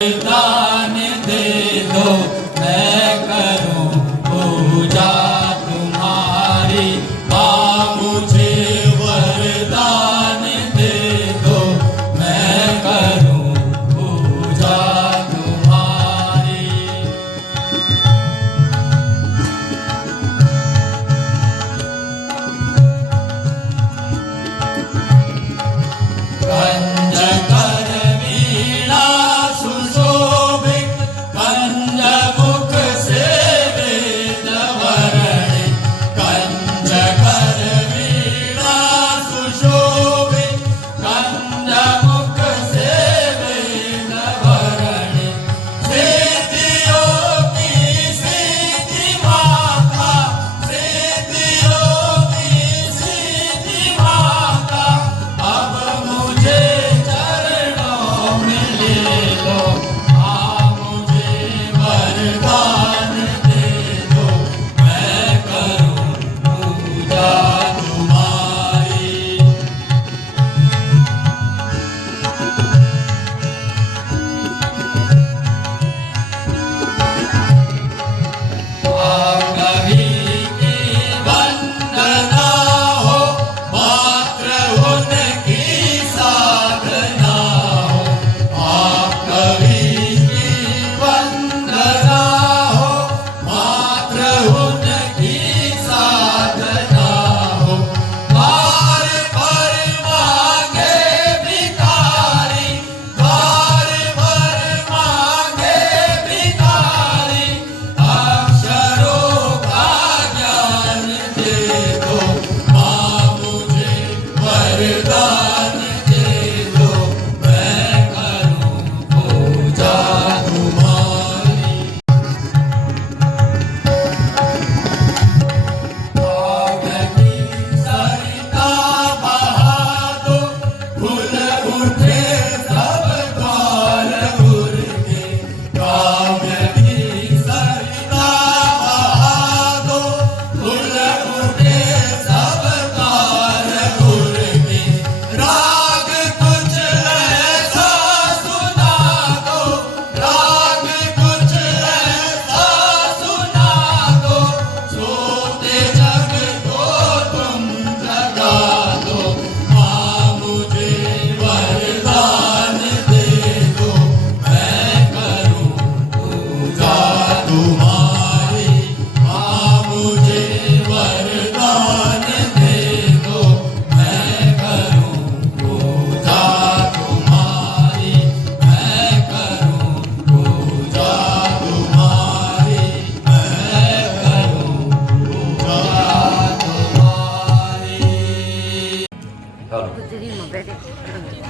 दान दे दो मैं करूं पूजा तुम्हारी। मुझे वरदान दे दो मैं करूं पूजा तुम्हारी।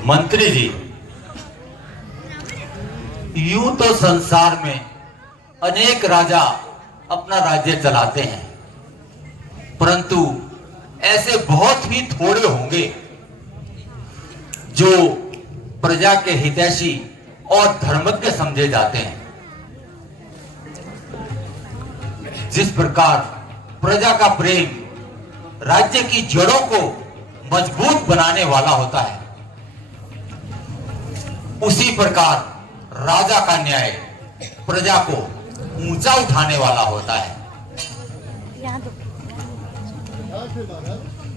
मंत्री जी, यूं तो संसार में अनेक राजा अपना राज्य चलाते हैं, परंतु ऐसे बहुत ही थोड़े होंगे जो प्रजा के हितैषी और धर्मज्ञ समझे जाते हैं। जिस प्रकार प्रजा का प्रेम राज्य की जड़ों को मजबूत बनाने वाला होता है, उसी प्रकार राजा का न्याय प्रजा को ऊंचा उठाने वाला होता है।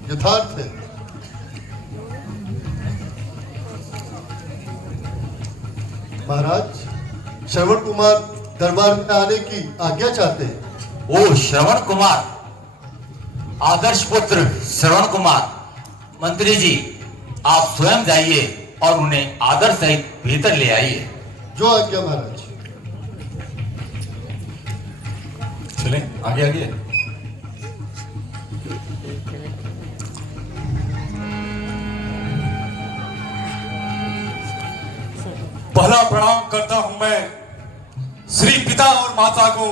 यथार्थ है। महाराज, श्रवण कुमार दरबार में आने की आज्ञा चाहते हैं। ओ श्रवण कुमार, आदर्श पुत्र श्रवण कुमार, मंत्री जी आप स्वयं जाइए और उन्हें आदर सहित भीतर ले आइए। जो आज्ञा महाराज। चलें आगे आगे। पहला प्रणाम करता हूं मैं श्री पिता और माता को।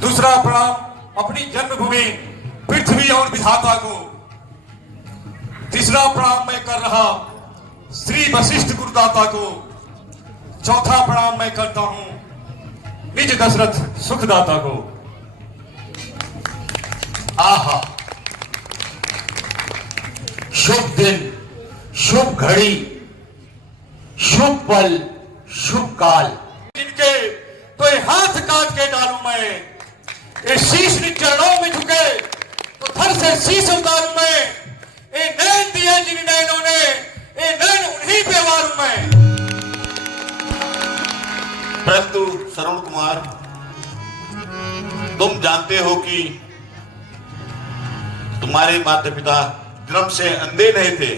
दूसरा प्रणाम अपनी जन्मभूमि पृथ्वी और विधाता को। तीसरा प्रणाम मैं कर रहा श्री वशिष्ठ गुरुदाता को। चौथा प्रणाम मैं करता हूं निज दशरथ सुखदाता को। आहा, शुभ दिन, शुभ घड़ी, शुभ पल, शुभ काल। जिनके तो ये हाथ काट के डालूं मैं, ये शीश निज चरणों में झुके तो थर से शीश उतारूं मैं, ये नैन दिए जिन नैनों ने, ये नैन उन्हीं पे मारूं मैं। परंतु श्रवण कुमार, तुम जानते हो कि तुम्हारे माता पिता जन्म से अंधे नहीं थे।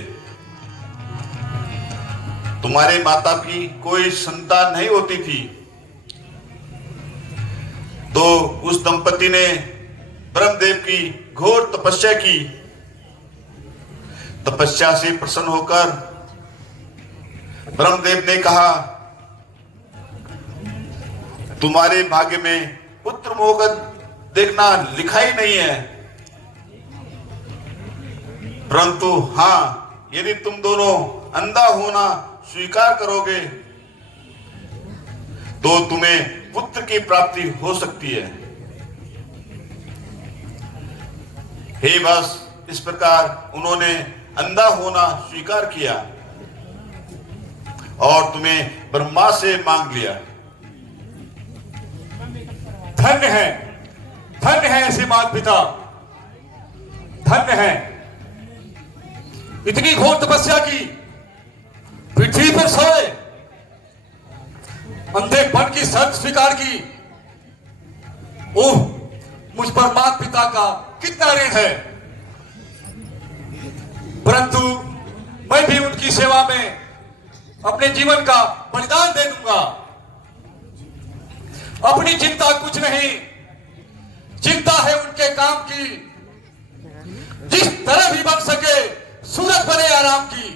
तुम्हारे माता की कोई संतान नहीं होती थी, तो उस दंपति ने ब्रह्मदेव की घोर तपस्या की। तपस्या से प्रसन्न होकर ब्रह्मदेव ने कहा, तुम्हारे भाग्य में पुत्र मोहक देखना लिखा ही नहीं है, परंतु हां, यदि तुम दोनों अंधा होना स्वीकार करोगे तो तुम्हें पुत्र की प्राप्ति हो सकती है। हे बस, इस प्रकार उन्होंने अंधा होना स्वीकार किया और तुम्हें ब्रह्मा से मांग लिया। धन्य है ऐसे माता पिता, धन्य है। इतनी घोर तपस्या की, पृथ्वी पर सोए, अंधेपन की शर्त स्वीकार की। ओह, मुझ पर माता पिता का कितना ऋण है, परंतु मैं भी उनकी सेवा में अपने जीवन का बलिदान दे दूंगा। अपनी चिंता कुछ नहीं, चिंता है उनके काम की, जिस तरह भी बन सके सूरत बने आराम की।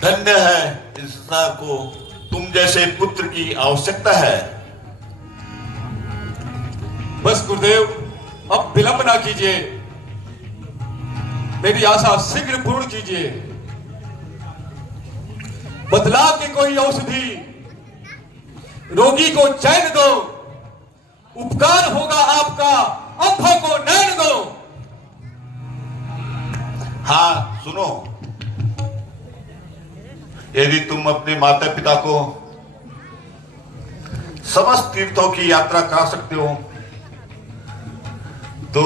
धन्य है इस संसार को तुम जैसे पुत्र की आवश्यकता है। बस गुरुदेव, अब विलंब ना कीजिए, मेरी आशा शीघ्र पूर्ण कीजिए। बदला के कोई औषधि रोगी को चैन दो, उपकार होगा आपका, अंधों को नैन दो। हाँ सुनो, यदि तुम अपने माता पिता को समस्त तीर्थों की यात्रा करा सकते हो तो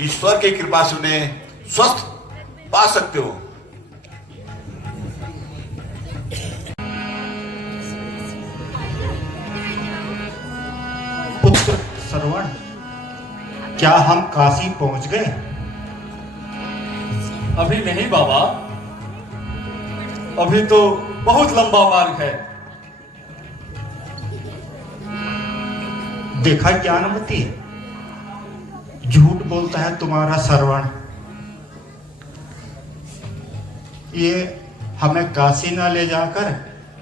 ईश्वर की कृपा से उन्हें स्वस्थ पा सकते हो। पुत्र श्रवण, क्या हम काशी पहुंच गए? अभी नहीं बाबा, अभी तो बहुत लंबा मार्ग है। देखा ज्ञानवती, झूठ बोलता है तुम्हारा श्रवण। ये हमें काशी ना ले जाकर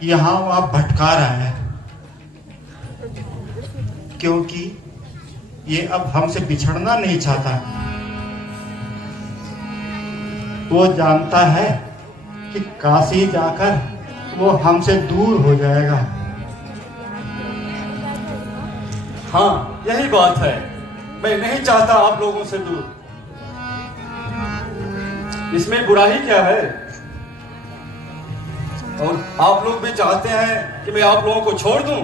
यहाँ वहाँ भटका रहा है, क्योंकि ये अब हमसे बिछड़ना नहीं चाहता। वो जानता है कि काशी जाकर वो हमसे दूर हो जाएगा। हाँ, यही बात है, मैं नहीं चाहता आप लोगों से दूर। इसमें बुराई क्या है? और आप लोग भी चाहते हैं कि मैं आप लोगों को छोड़ दूं?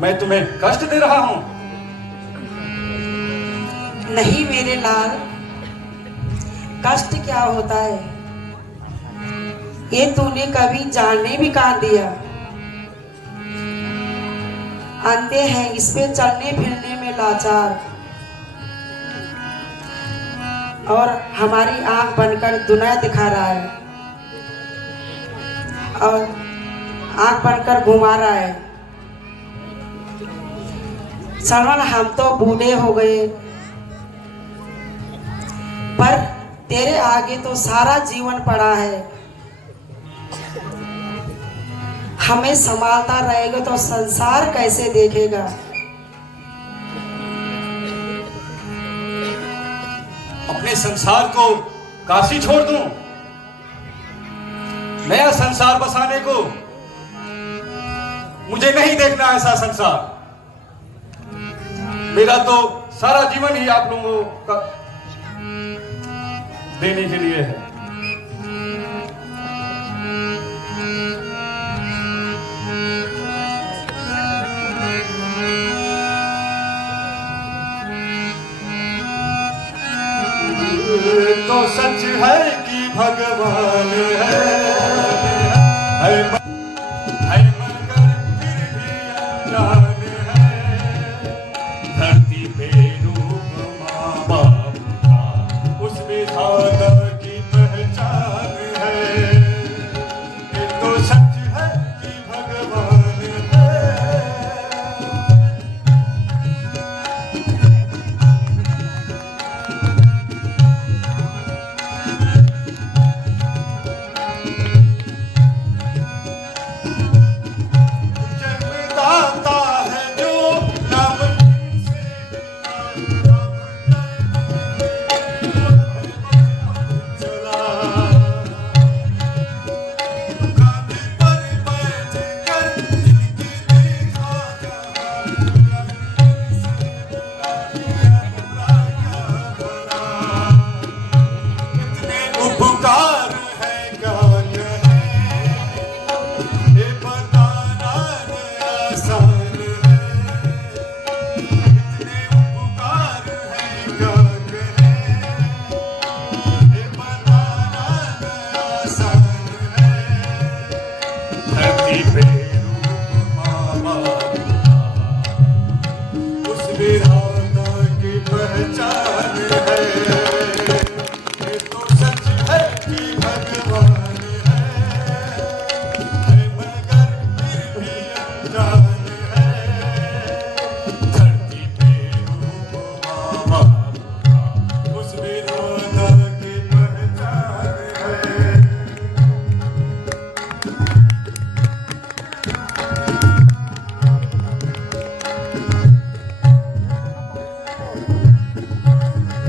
मैं तुम्हें कष्ट दे रहा हूं? नहीं मेरे लाल, कष्ट क्या होता है ये तूने कभी जानने भी कहा दिया। अंधे हैं, इस पे चलने फिरने में लाचार, और हमारी आंख बनकर दुनिया दिखा रहा है और आंख बनकर घुमा रहा है। श्रवण, हम तो बूढ़े हो गए, पर तेरे आगे तो सारा जीवन पड़ा है। हमें संभालता रहेगा तो संसार कैसे देखेगा? अपने संसार को काशी छोड़ दूं, नया संसार बसाने को? मुझे नहीं देखना ऐसा संसार। मेरा तो सारा जीवन ही आप लोगों का देने के लिए है। भगवान है मगर फिर भी अनजान है। धरती पे रूप माँ बाप का उस विधाता की पहचान है। ये तो सच है कि भगवान है। जन्मदाता है जो नाम से चला। कांधे पर बैठ कर जिनकी देखा इतने उपकार है ज्ञान है। ये बताना न आसान है। इतने उपकार है ज्ञान है। ये बताना न आसान है। धरती पे रूप माँ बाप का उस विधाता की पहचान है। ये तो सच है कि भगवान है मगर फिर भी अनजान है। धरती पे रूप माँ बाप का उस विधाता की पहचान है।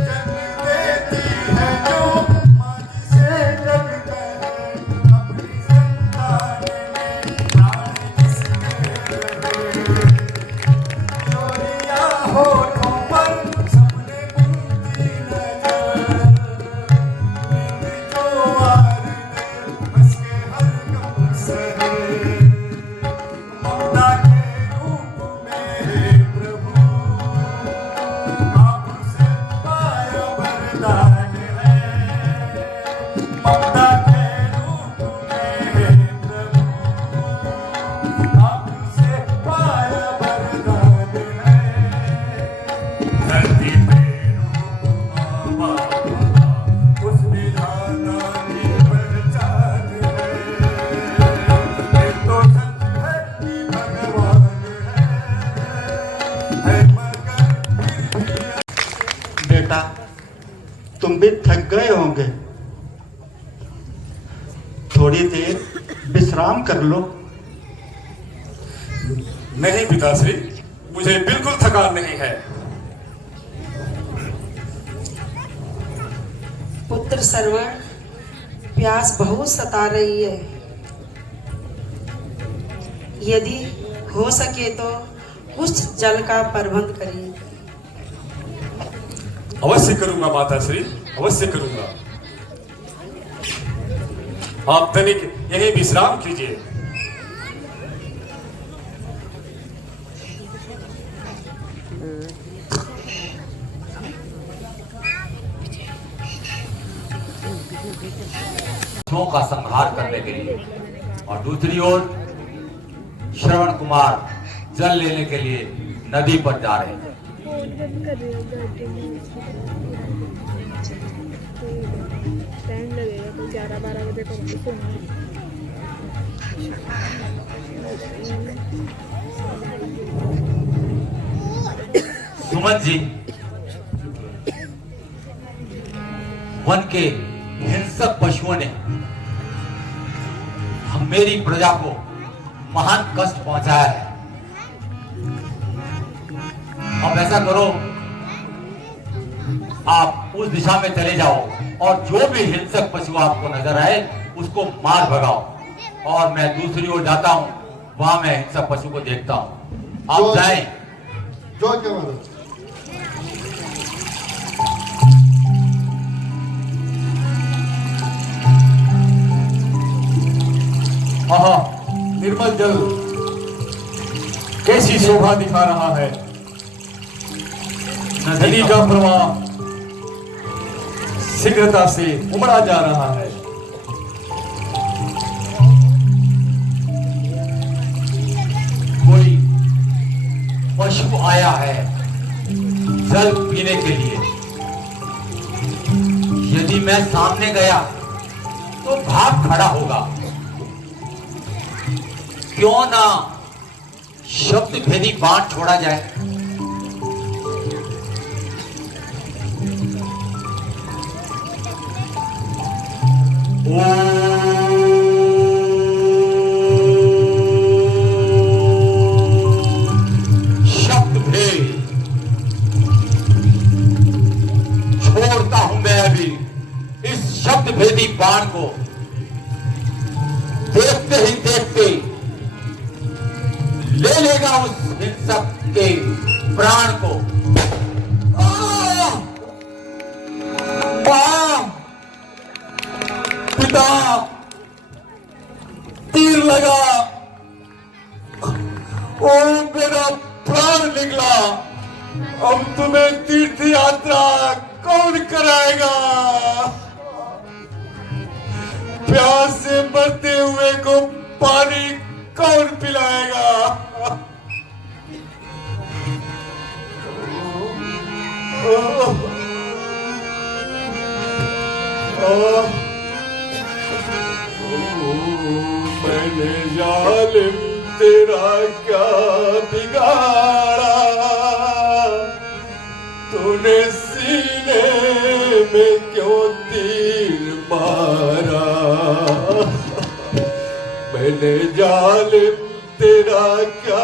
जन्म देती है जो माँ जिसे जग कहे। अपनी संतान में प्राण जिसके रहे। चोरियां होठों पर सबने बुनती नजर। नींद जो वार दे बस के हर गम सहे। ममता के रूप में प्रभु आपसे पाया वरदान है। ममता के रूप में प्रभु आपसे पाया वरदान है। धरती पे रूप माँ बाप का उस विधाता की पहचान है। ये तो सच है कि भगवान है मगर फिर भी। बेटा तुम भी थक गए होंगे, थोड़ी देर विश्राम कर लो। नहीं पिताश्री, मुझे बिल्कुल थकान नहीं है। पुत्र श्रवण, प्यास बहुत सता रही है। यदि हो सके तो कुछ जल का प्रबंध करिए। अवश्य करूंगा माताश्री, अवश्य करूंगा। आप तनिक यही विश्राम कीजिए। शत्रुओं का संहार करने के लिए, और दूसरी ओर श्रवण कुमार जल लेने के लिए नदी पर जा रहे हैं। टाइम लगेगा तो 11-12 बजे कंप्लीट होना है। सुमन जी, वन के हिंसक पशुओं ने मेरी प्रजा को महान कष्ट पहुंचाया है। अब ऐसा करो, आप उस दिशा में चले जाओ और जो भी हिंसक पशु आपको नजर आए उसको मार भगाओ, और मैं दूसरी ओर जाता हूं, वहां मैं हिंसक पशु को देखता हूं। आप जाएं। जो क्या महाराज। आहा, निर्मल जल कैसी शोभा दिखा रहा है। नदी का प्रवाह शीघ्रता से उमड़ा जा रहा है। कोई पशु आया है जल पीने के लिए। यदि मैं सामने गया तो भाग खड़ा होगा। क्यों ना शब्द भेदी बाण छोड़ा जाए। शब्द भेद छोड़ता हूं मैं अभी इस शब्द भेदी बाण को। देखते ही देखते ले लेगा उस हिंसक के प्राण को। मां, पिता, तीर लगा, ओ मेरा प्राण निकला। अब तुम्हें तीर्थ यात्रा कौन कराएगा? प्यास से मरते हुए को पानी कौन पिलाएगा? मैंने जालिम तेरा क्या बिगाड़ा? तूने सीने में क्यों तीर मारा? मैंने जालिम तेरा क्या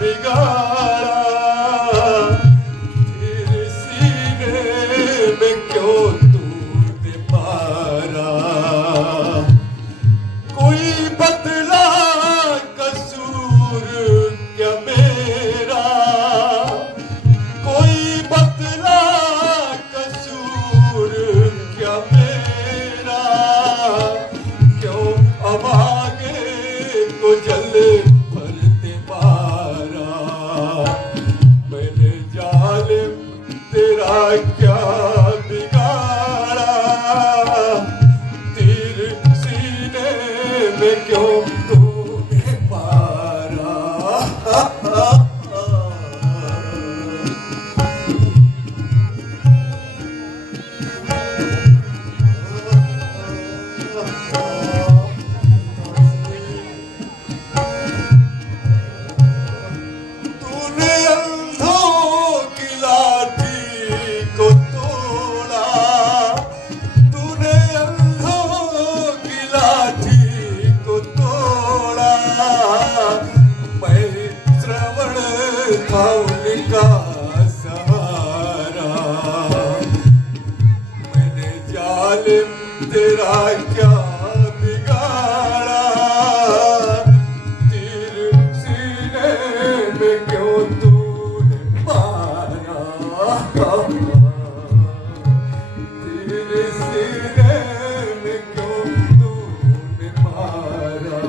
बिगाड़ा? तेरे सीने में क्यों तूने मारा? कोई बदला कसूर क्या मेरा? कोई बदला कसूर क्या मेरा? क्यों अभागे को जल भरते मारा? मैंने जालिम तेरा क्या बिगाड़ा? तीर सीने में क्यों तूने मारा? तूने अंधों की लाठी को तोड़ा। तूने अंधों की लाठी को तोड़ा। मैं श्रवण था उनका सहारा। मैंने जालिम तेरा क्या बिगाड़ा? तीर सीने में क्यों तूने मारा? तीर सीने में क्यों तूने मारा?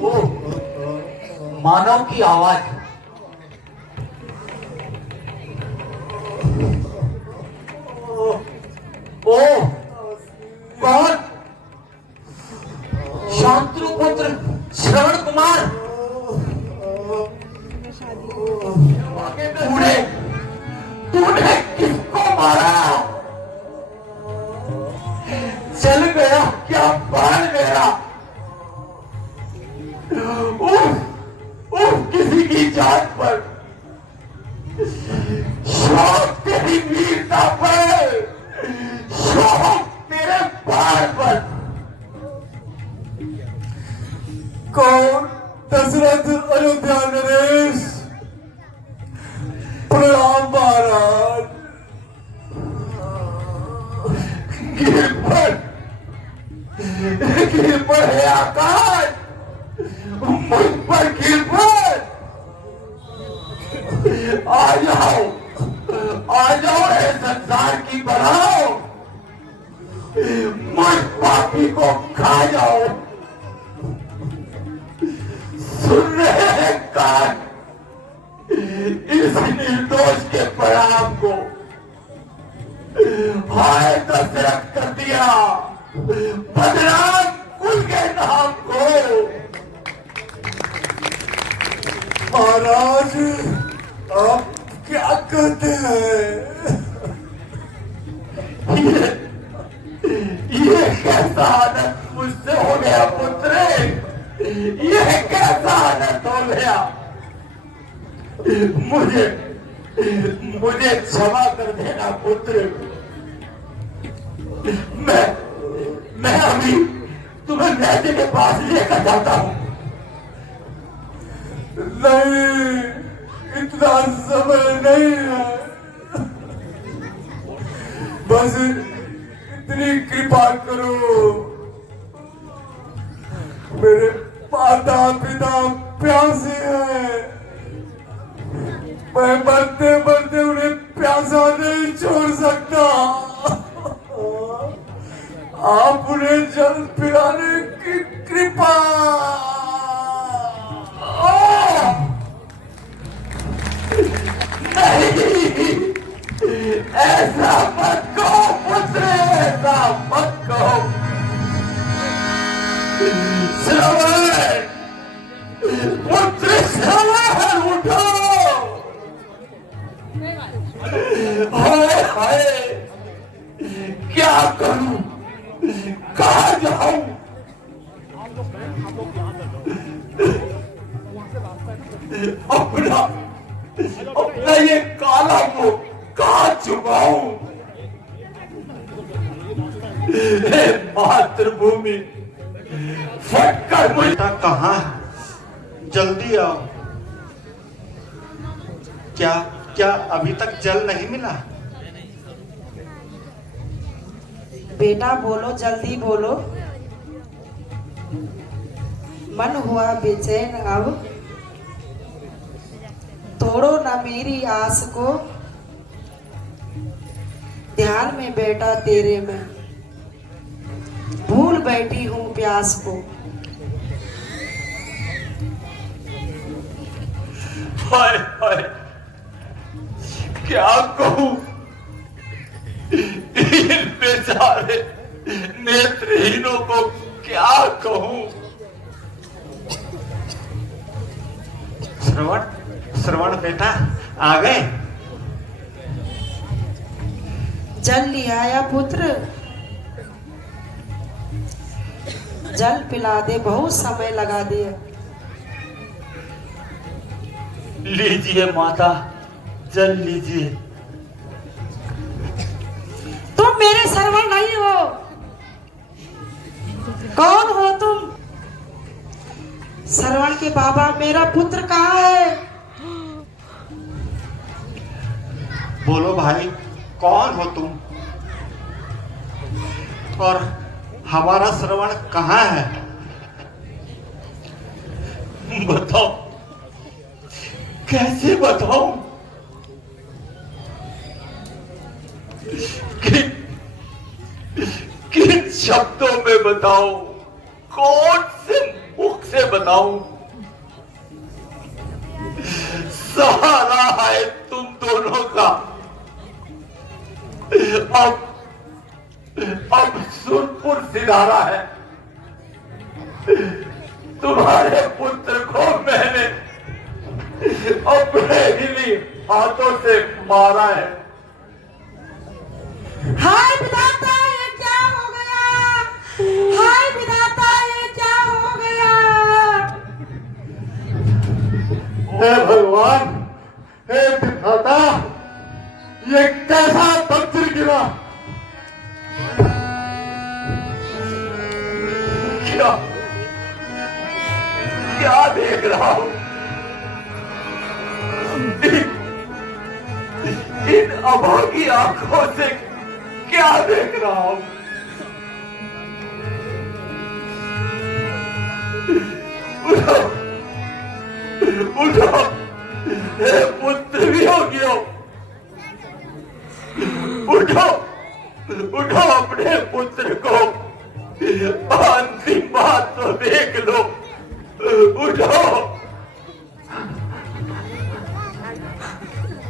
ओ, मानव की आवाज। ओ, कौन? शांतनु पुत्र श्रवण कुमार। तूने तूने किसको मारा? चल गया क्या बाण मेरा? किसी की जान पर, शौक तेरी वीरता पर, शौक तेरे बाण पर। कौन? दशरथ अयोध्या नरेश। प्रणाम महाराज। गिर पर है आकाश, मुझ पर गिर पर। आ जाओ ये संसार की बढ़ाओ, मुझ पापी को खा जाओ। सुन रहे हैं कान, इस निर्दोष के परिणाम को। हाय दशरथ कर दिया बदनाम कुल के नाम को। महाराज आप क्या कहते हैं? ये कैसा आनंद मुझसे हो गया पुत्र, ये कैसा आनंद हो गया। मुझे क्षमा कर देना पुत्र। मैं अभी तुम्हें नैति के पास लेकर जाता हूं। नहीं, इतना समय नहीं है। बस इतनी कृपा करो, मेरे माता पिता प्यासे हैं। मैं मरते मरते उन्हें प्यासा नहीं छोड़ सकता। आप उन्हें जल पिलाने की कृपा। नहीं, ऐसा मत कहो पुत्र, ऐसा मत कहो। श्रवण पुत्र, श्रवण उठो। हाय हाय, क्या करूं, कहां जाऊं? अपना ये काला को कहां छुपाऊं? मातृभूमि फटकर बेटा कहाँ है? जल्दी आओ। क्या अभी तक जल नहीं मिला? बेटा बोलो, जल्दी बोलो। मन हुआ बेचैन अब, तोड़ो ना मेरी आस को। ध्यान में बेटा तेरे में भूल बैठी हूँ प्यास को। हाय हाय, क्या कहूं इन बेचारे नेत्रहीनों को, क्या कहूं? श्रवण बेटा आ गए? जल ले आया पुत्र, जल पिला दे, बहुत समय लगा दिया। लीजिए माता, जल लीजिए। तुम मेरे सरवर नहीं हो। कौन हो तुम? श्रवण के बाबा, मेरा पुत्र कहाँ है? बोलो भाई, कौन हो तुम और हमारा श्रवण कहाँ है? बताओ, कैसे बताऊं? किन शब्दों में बताऊं? कौन से मुख से बताऊं? सहारा है तुम दोनों का। अब सुरपुर सिधारा है। तुम्हारे पुत्र को मैंने अपने ही हाथों से मारा है। हाय विधाता, ये क्या हो गया? हाय विधाता, ये क्या हो गया? हे भगवान, हे विधाता, ये कैसा वज्र गिरा? क्या देख रहा हूं? इन अभागी आंखों से क्या देख रहा हूं? उठो, उठो, हे पुत्र भी हो गया। उठो, उठो, अपने पुत्र को अंतिम बात तो देख लो। उठो।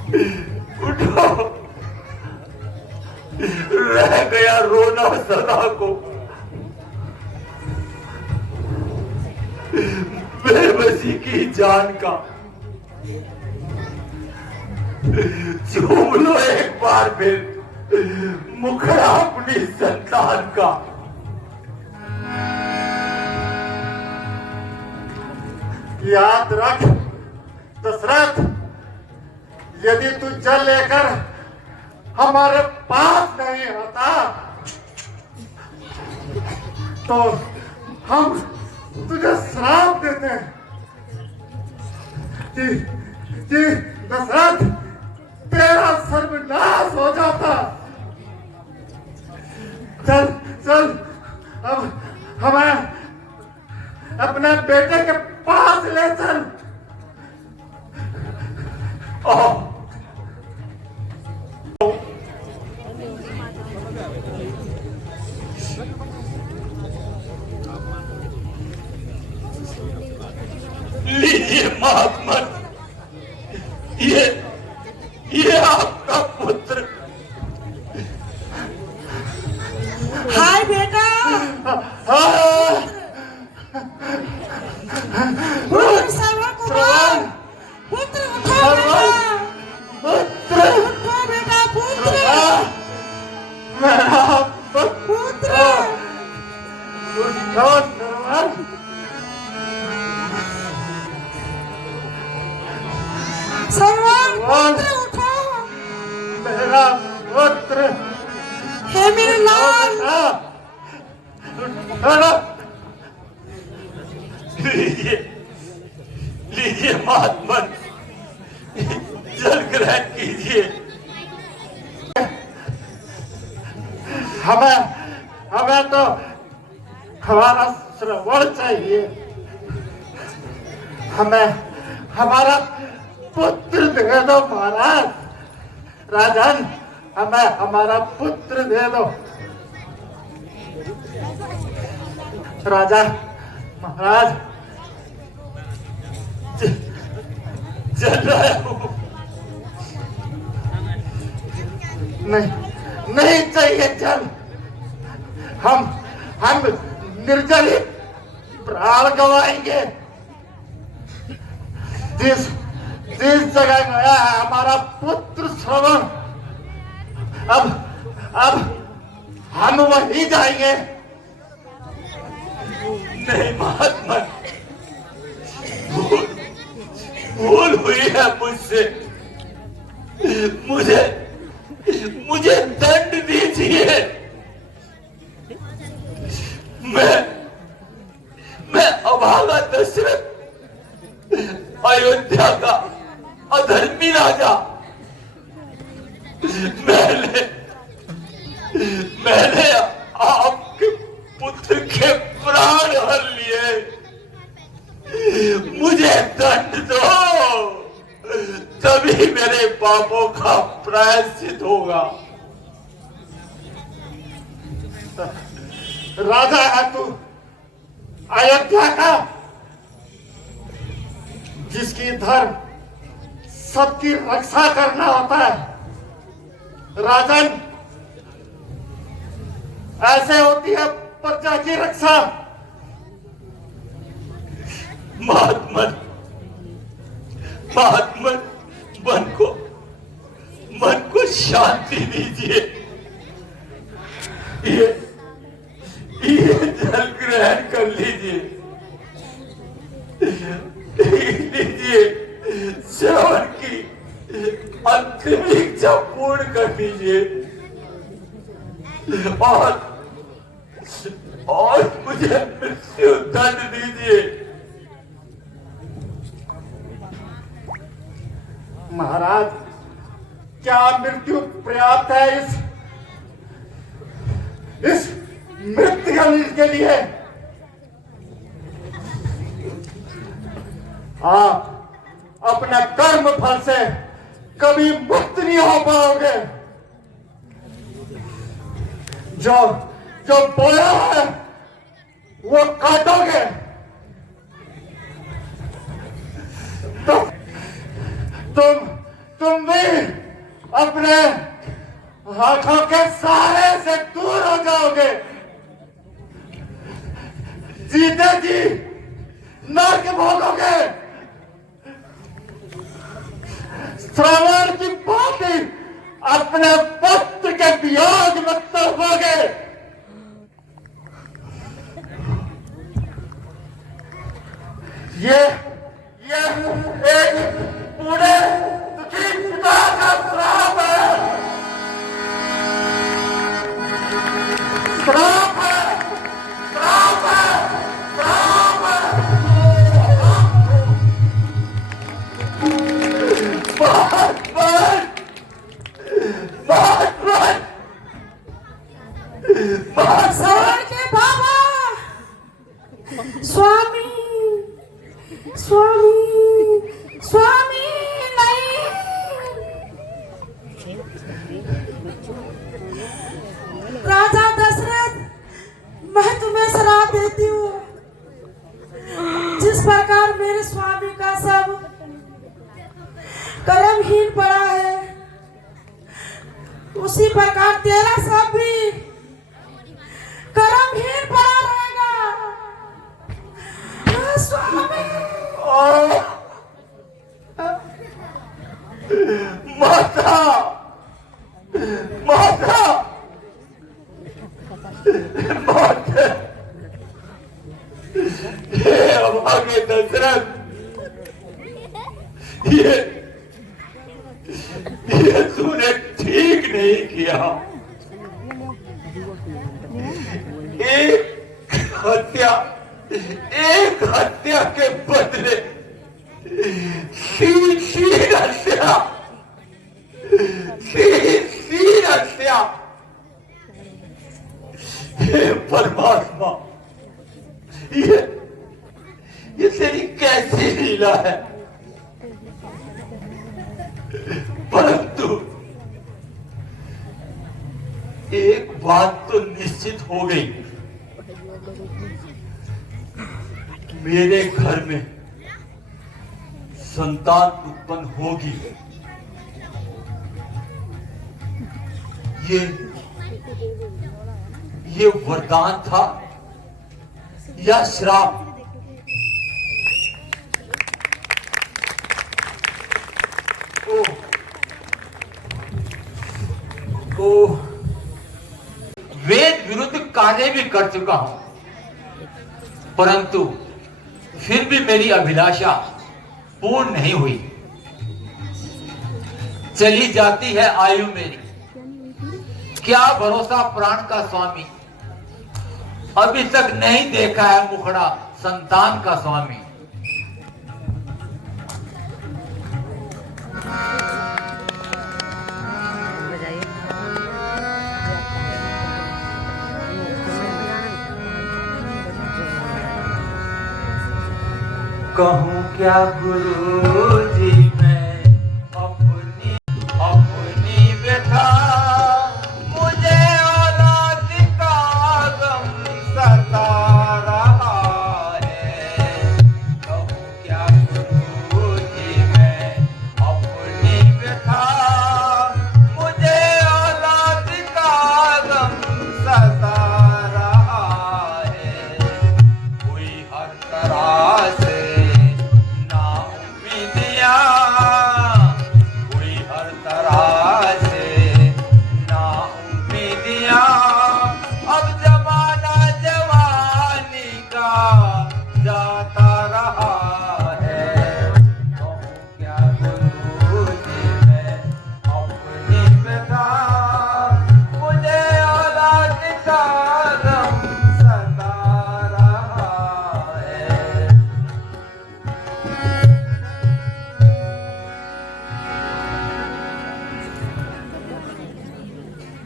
उठो, रह गया रोना सदा को, बेबसी की जान का। चूम लो एक बार फिर मुखड़ा अपनी संतान का। याद रख दशरथ, यदि तू जल लेकर हमारे पास नहीं आता तो हम तुझे श्राप देते हैं कि दशरथ तेरा सर्वनाश हो जाता। चल चल, अब हमें अपने बेटे के पास ले चल। लीजिए महात्मा, ये आपका पुत्र। हाय बेटा, पुत्र सर्वा कुमार, पुत्र उठो बेटा, उठो बेटा, पुत्र, मेरा पुत्र, उठो सरवन। सर्वन पुत्र उठो, मेरा पुत्र, हे मेरे लाल। लीजिए लीजिए महात्मा, जल ग्रहण कीजिए। हमें तो हमारा श्रवण चाहिए, हमें हमारा पुत्र दे दो महाराज। राजन, हमें हमारा पुत्र दे दो। राजा महाराज, चल रहा हूं। नहीं चाहिए जल, हम निर्जल ही प्राण गवाएंगे। जिस जगह गया है हमारा पुत्र श्रवण, अब हम वहीं जाएंगे। नहीं महात्मा, भूल हुई है मुझसे, मुझे दंड दीजिए। मैं अभागा दशरथ, अयोध्या का अधर्मी राजा, मैंने आपके पुत्र के प्राण हर लिए। मुझे दंड दो, तभी मेरे पापों का प्रायश्चित होगा। राजा है तू अयोध्या का, जिसकी धर्म सबकी रक्षा करना होता है। राजन, ऐसे होती है प्रजा की रक्षा। महात्मन मन को शांति दीजिए। ये जल ग्रहण कर लीजिए, श्रवण की अंतिम इच्छा पूर्ण कर दीजिए और मुझे मृत्यु दंड दीजिए। महाराज, क्या मृत्यु पर्याप्त है इस मृत्यु के लिए? आप अपने कर्म फल से कभी मुक्त नहीं हो पाओगे। जो बोया है वो काटोगे। तुम तुम भी अपने आंखों के सहारे से दूर हो जाओगे। जीते जी नर्क भोगोगे। श्रावण की भांति अपने पुत्र के वियोग में तड़पोगे। ये एक पूरे दुखी पिता का श्राप है। श्राप है, श्राप है, श्राप है। श्रावण के बाबा, स्वामी स्वामी स्वामी नहीं। राजा दशरथ, मैं तुम्हें श्राप देती हूँ। जिस प्रकार मेरे स्वामी का सब कर्महीन पड़ा है, उसी प्रकार तेरा सब भी कर्महीन पड़ा रहेगा। स्वामी माता, माता, माता, ये अभागे दशरथ, ये तूने ठीक नहीं किया। एक हत्या के बदले तीन हत्या, तीन हत्या। हे परमात्मा, ये तेरी कैसी लीला है। परंतु एक बात तो निश्चित हो गई, मेरे घर में संतान उत्पन्न होगी। ये वरदान था या श्राप? वेद विरुद्ध कार्य भी कर चुका हूं, परंतु फिर भी मेरी अभिलाषा पूर्ण नहीं हुई। चली जाती है आयु मेरी, क्या भरोसा प्राण का स्वामी। अभी तक नहीं देखा है मुखड़ा संतान का स्वामी। कहूँ क्या गुरु जी मैं अपनी अपनी व्यथा, मुझे औलाद का गम सता रहा है। कहूँ क्या गुरु जी मैं अपनी व्यथा, मुझे औलाद का गम सता रहा है। कोई हर तरह से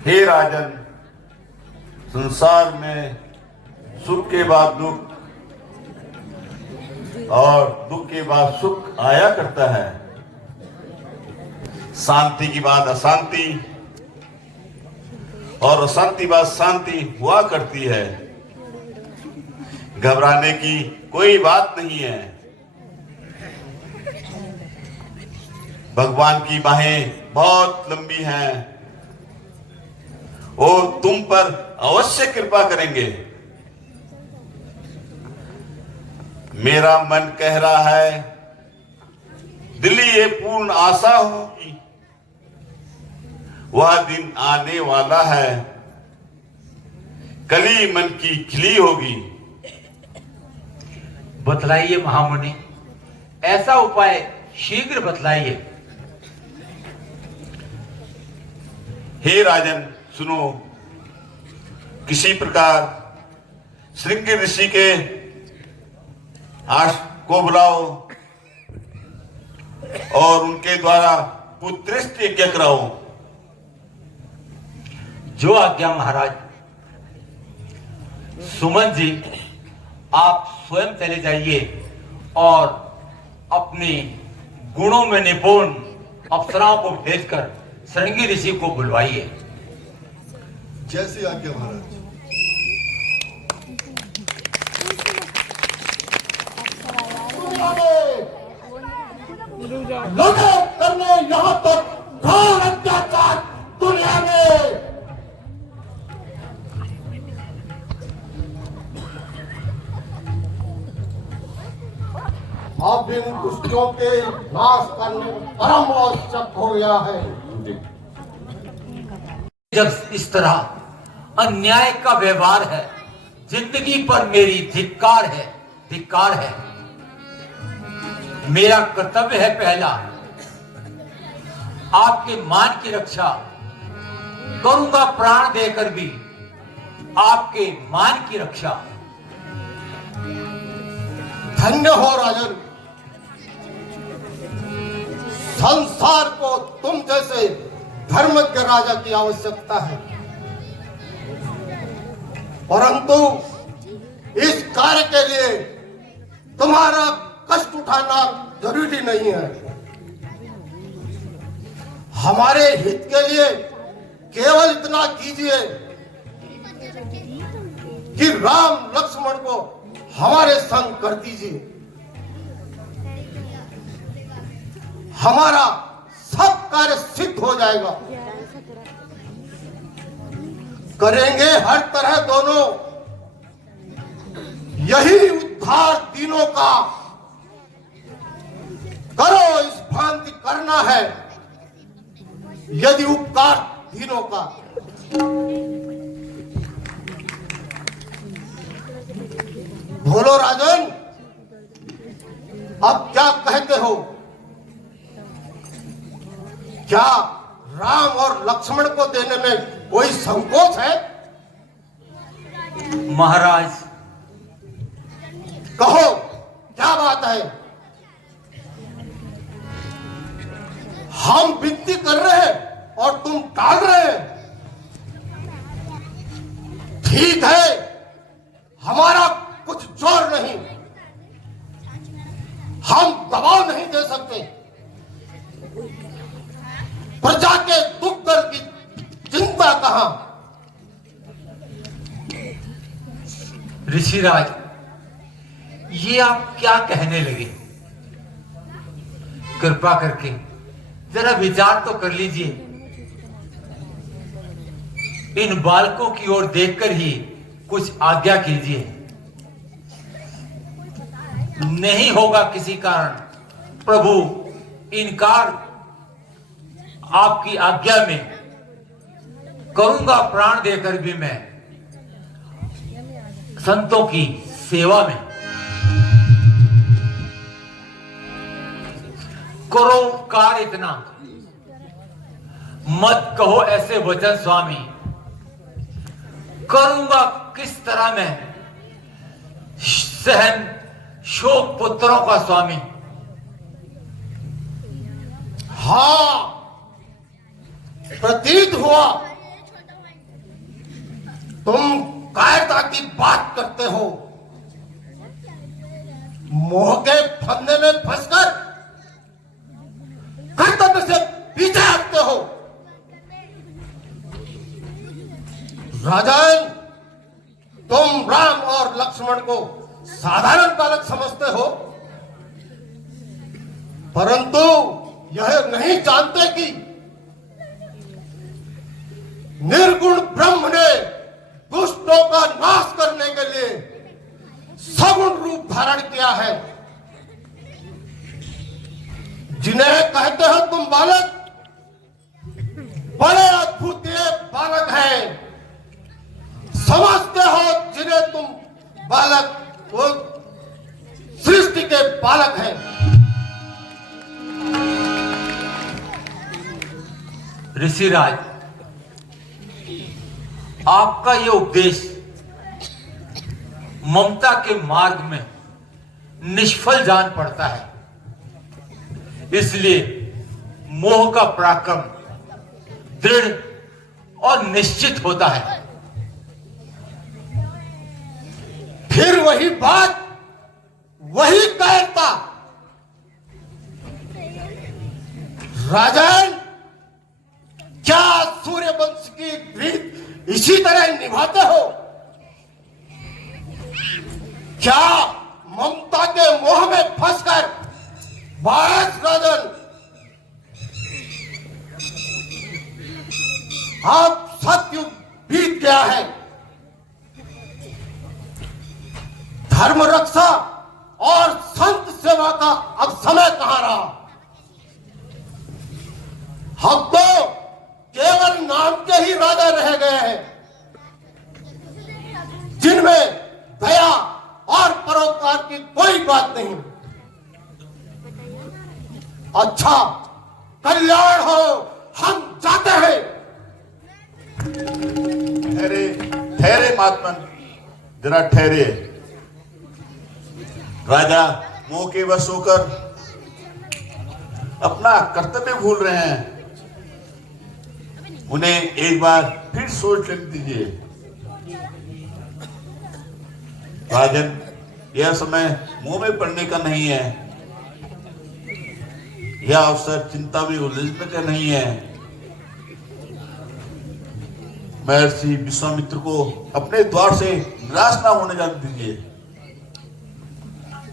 हे राजन, संसार में सुख के बाद दुख और दुख के बाद सुख आया करता है। शांति की बाद अशांति और अशांति बाद शांति हुआ करती है। घबराने की कोई बात नहीं है। भगवान की बाहें बहुत लंबी हैं, वो तुम पर अवश्य कृपा करेंगे। मेरा मन कह रहा है, दिल्ली ये पूर्ण आशा होगी, वह दिन आने वाला है, कली मन की खिली होगी। बतलाइए महामुनि, ऐसा उपाय शीघ्र बतलाइए। हे राजन सुनो, किसी प्रकार श्रृंगी ऋषि के आश को बुलाओ और उनके द्वारा पुत्रेष्ट यज्ञ कराओ। जो आज्ञा महाराज। सुमन जी, आप स्वयं चले जाइए और अपनी गुणों में निपुण अप्सराओं को भेजकर श्रृंगी ऋषि को बुलवाइए। जैसी आज्ञा महाराज। लगे करने यहाँ तक घोर अत्याचार दुनिया में। अब इन दुष्टों के नाश करने परम आवश्यक हो गया है। जब इस तरह अन्याय का व्यवहार है, जिंदगी पर मेरी धिक्कार है, धिक्कार है। मेरा कर्तव्य है पहला, आपके मान की रक्षा करूंगा, प्राण देकर भी आपके मान की रक्षा। धन्य हो राजन, संसार को तुम जैसे धर्मज्ञ राजा की आवश्यकता है, परंतु इस कार्य के लिए तुम्हारा कष्ट उठाना जरूरी नहीं है। हमारे हित के लिए केवल इतना कीजिए कि राम लक्ष्मण को हमारे संग कर दीजिए। हमारा सब कार्य सिद्ध हो जाएगा। करेंगे हर तरह दोनों, यही उद्धार तीनों का। करो इस भांति करना है, यदि उपकार तीनों का। बोलो राजन, अब क्या कहते हो? क्या राम और लक्ष्मण को देने में कोई संकोच है? महाराज, कहो क्या बात है? हम विनती कर रहे हैं और तुम टाल रहे हैं। ठीक है, हमारा कुछ जोर नहीं, हम दबाव नहीं दे सकते। प्रजा के दुख दर्द की चिंता कहां? ऋषिराज, ये आप क्या कहने लगे? कृपा करके जरा विचार तो कर लीजिए। इन बालकों की ओर देखकर ही कुछ आज्ञा कीजिए। नहीं होगा किसी कारण प्रभु इनकार आपकी आज्ञा में, करूंगा प्राण देकर भी मैं संतों की सेवा में। करो उपकार इतना, मत कहो ऐसे वचन स्वामी। करूंगा किस तरह मैं सहन शोक पुत्रों का स्वामी। हाँ, प्रतीत हुआ तुम कायरता की बात करते हो। मोह के फंदे में फंसकर कर्तव्य से पीछे हटते हो। राजन, तुम राम और लक्ष्मण को साधारण बालक समझते हो, परंतु यह नहीं जानते कि निर्गुण ब्रह्म ने दुष्टों का नाश करने के लिए सगुण रूप धारण किया है। जिन्हें कहते हो तुम बालक, बड़े अद्भुत ये बालक हैं। समझते हो जिन्हें तुम बालक, वो सृष्टि के बालक हैं। ऋषिराज, आपका यह उपदेश ममता के मार्ग में निष्फल जान पड़ता है। इसलिए मोह का पराक्रम दृढ़ और निश्चित होता है। फिर वही बात, वही कायरता। राजन, क्या सूर्यवंश की रीत इसी तरह निभाते हो? क्या ममता के मोह में फंसकर? बस राजन, अब सत्युग बीत गया है। धर्म रक्षा और संत सेवा का अब समय कहां रहा? हम तो केवल नाम के ही राजा रह गए हैं, जिनमें दया और परोपकार की कोई बात नहीं। अच्छा, कल्याण हो, हम जाते हैं। ठहरे ठहरे महात्मन, जरा ठहरे। राजा मोह के वश होकर अपना कर्तव्य भूल रहे हैं। उन्हें एक बार फिर सोच लेने दीजिए। राजन, यह समय मोह में पड़ने का नहीं है। यह अवसर चिंता में उलझने का नहीं है। महर्षि विश्वामित्र को अपने द्वार से निराश ना होने जाने दीजिए।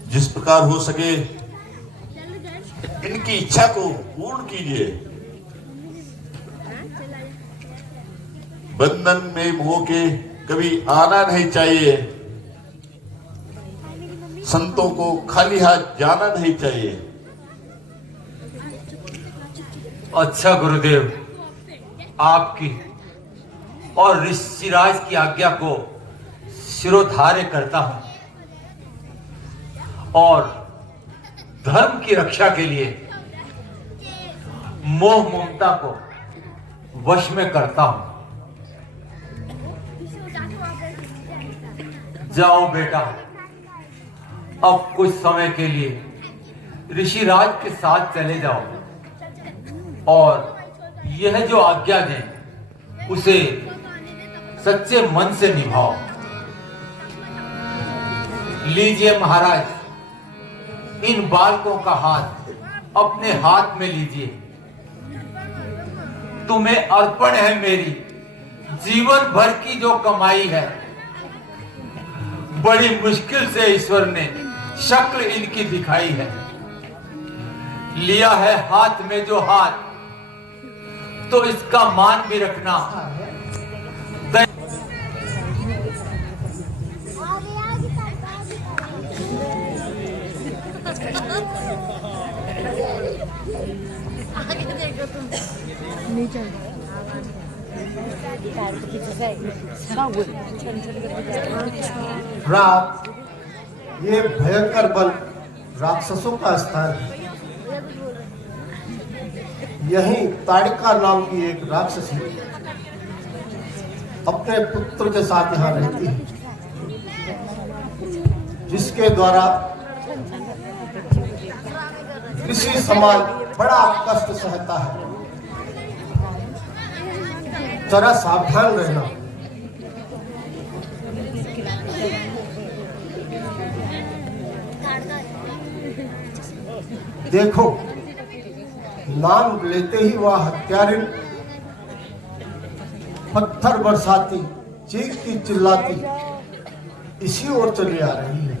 जिस प्रकार हो सके इनकी इच्छा को पूर्ण कीजिए। बंधन में मोह के कभी आना नहीं चाहिए। संतों को खाली हाथ जाना नहीं चाहिए। अच्छा गुरुदेव, आपकी और ऋषिराज की आज्ञा को शिरोधार्य करता हूं और धर्म की रक्षा के लिए मोह ममता को वश में करता हूं। जाओ बेटा, अब कुछ समय के लिए ऋषिराज के साथ चले जाओ और यह जो आज्ञा दें उसे सच्चे मन से निभाओ। लीजिए महाराज, इन बालकों का हाथ अपने हाथ में लीजिए। तुम्हें अर्पण है मेरी जीवन भर की जो कमाई है। बड़ी मुश्किल से ईश्वर ने शक्ल इनकी दिखाई है। लिया है हाथ में जो हाथ, तो इसका मान भी रखना। रात, ये भयंकर बल राक्षसों का स्थान है। यहीं ताड़िका नाम की एक राक्षसी अपने पुत्र के साथ यहाँ रहती है, जिसके द्वारा ऋषि समाज बड़ा कष्ट सहता है। जरा सावधान रहना। देखो, नाम लेते ही वह हत्यारिन पत्थर बरसाती, चीखती चिल्लाती इसी ओर चली आ रही है।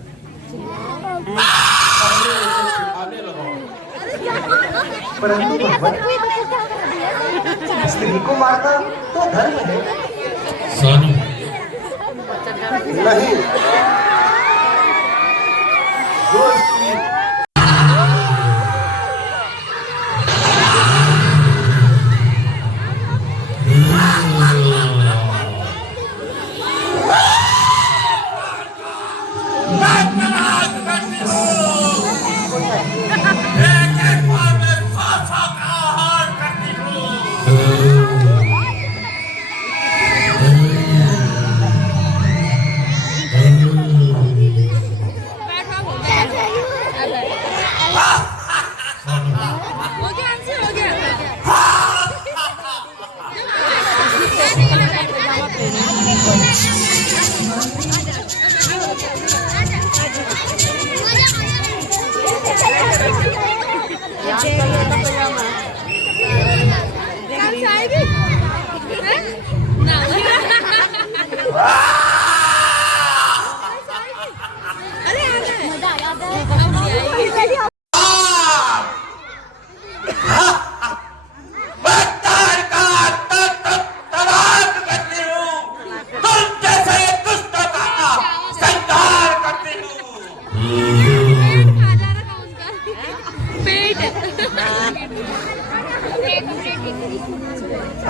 आने लगाओ। परंतु भगवत स्त्री को मारना तो धर्म है। सोनू नहीं, जो स्त्री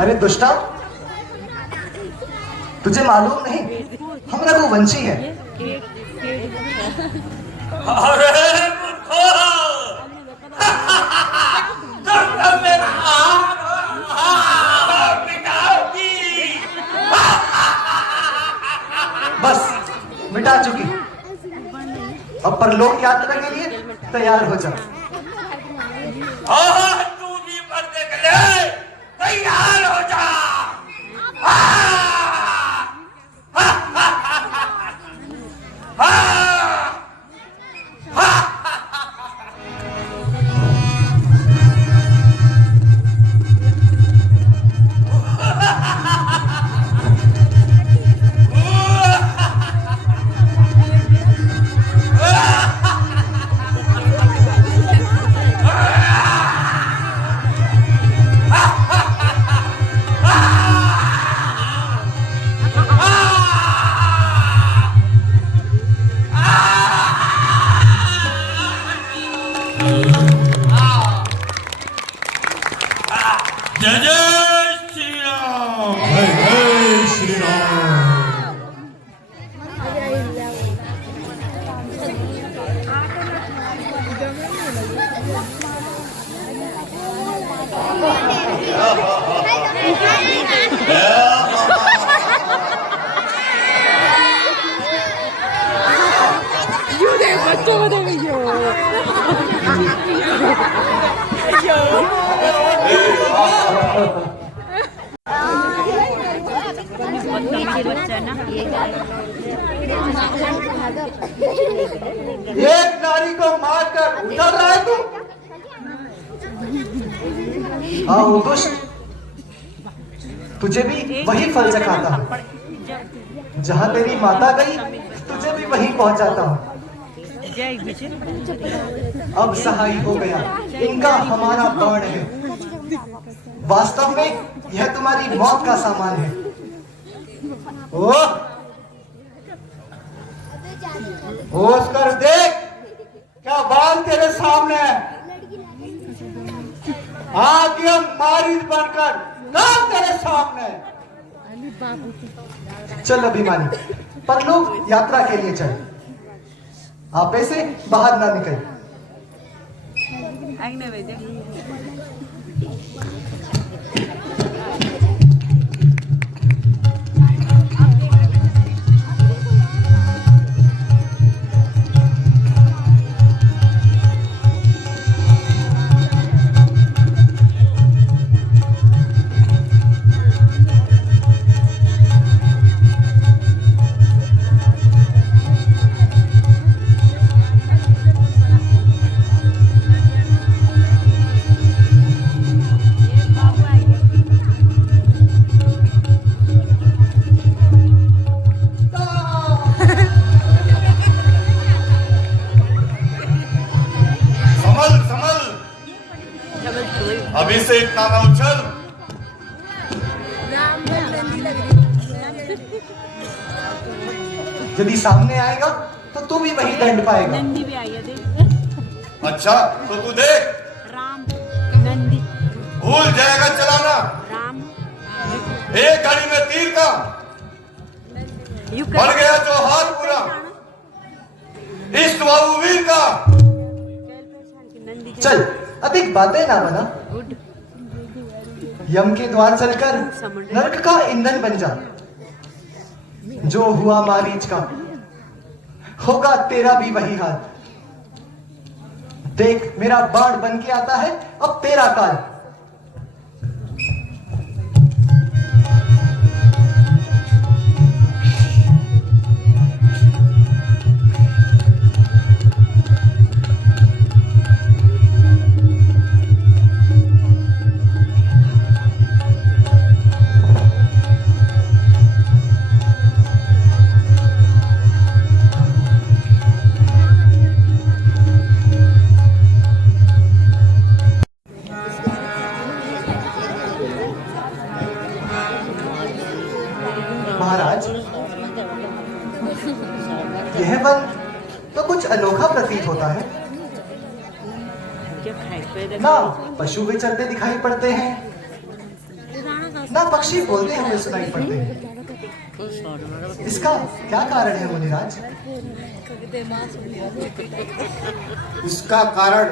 अरे दुष्टा, तुझे मालूम नहीं हम रघुवंशी हैं। अरे मूर्खो, तुम मेरा मिटाओगी। बस मिटा चुकी। अब परलोक यात्रा के लिए तैयार हो जा। तू भी पर्दे के लिए तैयार हो जा। जय जय श्री राम। जय Shri Ram. You deh bocor dah yo. एक नारी को मारकर उतर रहा है तू? हाँ दुष्ट, तुझे भी वही फल चखाता हूँ। जहाँ तेरी माता गई तुझे भी वहीं पहुंचाता हूँ। अब सहाय हो गया, इनका हमारा बाण है। वास्तव में यह तुम्हारी मौत का सामान है। होश कर देख, क्या बाल तेरे सामने है। आगे मारिद बनकर नाम तेरे सामने है। चल अभिमानी, परलोक यात्रा के लिए चल। आप ऐसे बाहर ना निकल। अब चल। यदि सामने आएगा तो तू भी वही दंड पाएगा। नंदी भी आई है देख। अच्छा तो तू देख, राम नंदी भूल जाएगा चलाना। राम एक गाड़ी में तीर का यू बढ़ गया जो हाथ पूरा, इस बाबू वीर का। नंदी चल अधिक बातें ना बना, गुड यम के द्वार चलकर नरक का ईंधन बन जा। जो हुआ मारीच का होगा तेरा भी वही हाल। देख मेरा बाण बन के आता है अब तेरा काल। महाराज यह वन तो कुछ अनोखा प्रतीत होता है ना। पशु विचरते दिखाई पड़ते हैं, ना पक्षी बोलते हुए सुनाई पड़ते हैं। इसका क्या कारण है मुनिराज? इसका कारण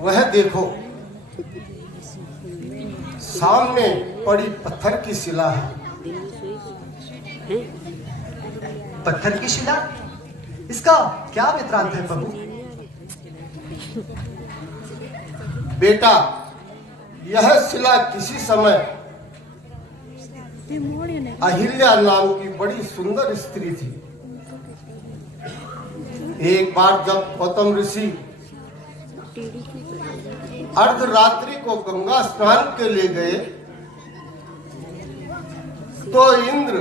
वह देखो, सामने पड़ी पत्थर की शिला है। पत्थर की शिला, इसका क्या वृत्तांत है प्रभु? बेटा यह शिला किसी समय अहिल्या नाम की बड़ी सुंदर स्त्री थी। एक बार जब गौतम ऋषि अर्धरात्रि को गंगा स्नान के लिए गए तो इंद्र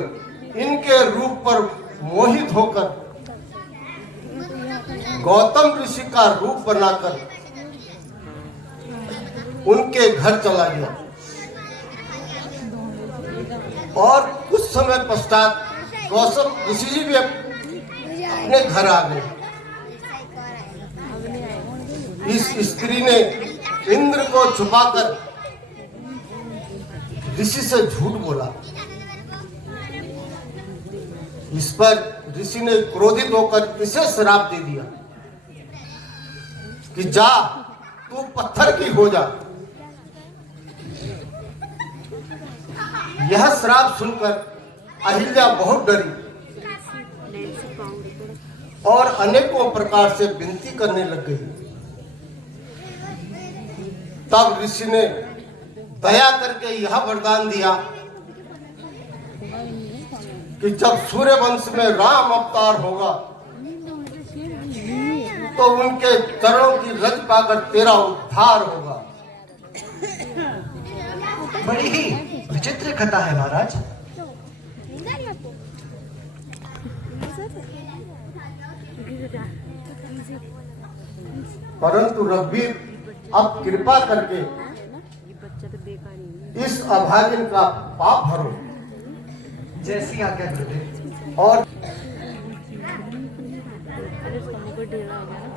इनके रूप पर मोहित होकर गौतम ऋषि का रूप बनाकर उनके घर चला गया और कुछ समय पश्चात गौतम ऋषि जी भी अपने घर आ गए। इस स्त्री ने इंद्र को छुपाकर ऋषि से झूठ बोला। इस पर ऋषि ने क्रोधित होकर इसे श्राप दे दिया कि जा तू पत्थर की हो जा। यह श्राप सुनकर अहिल्या बहुत डरी और अनेकों प्रकार से विनती करने लग गई। तब ऋषि ने दया करके यह वरदान दिया कि जब सूर्य वंश में राम अवतार होगा तो उनके चरणों की रज पाकर तेरा उद्धार होगा। बड़ी ही विचित्र कथा है महाराज। परंतु रघुवीर अब कृपा करके इस अभागिन का पाप भरो। जैसी आज्ञा गुरुदेव। और अरे ढेरा आ गया ना।